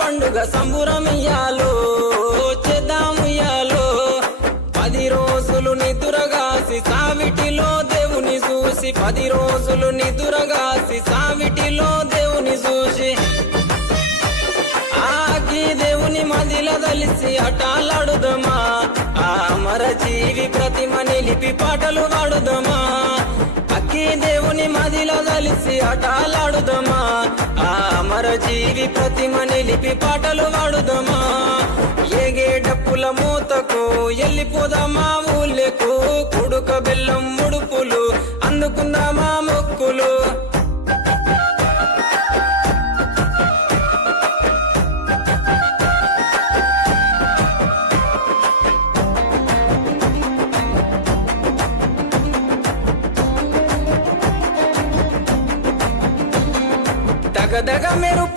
పండుగ సంబురమియ్యాలో చేద్దాముయ్యాలో 10 రోజులు నిదురగాసి సావిటిలో దేవుని చూసి 10 రోజులు నిదురగాసి సావిటిలో దేవుని చూసి ఆకి దేవుని మదిల దలిసి అటాలాడుదమా ఆ అమర జీవి ప్రతిమ నిలిపి పాటలు పాడుదమా అక్కి దేవుని మదిల దలిసి అటాలాడుదమా ఆ అమర జీవి ప్రతిమ నిలిపి పాటలు పాడుదమా ఏగే డప్పుల మూతకు ఎల్లిపోదామా ఊళ్ళకు కుడుక బెల్లం ముడుపులు అందుకుందామా మొక్కులు దగదగ మెరుపు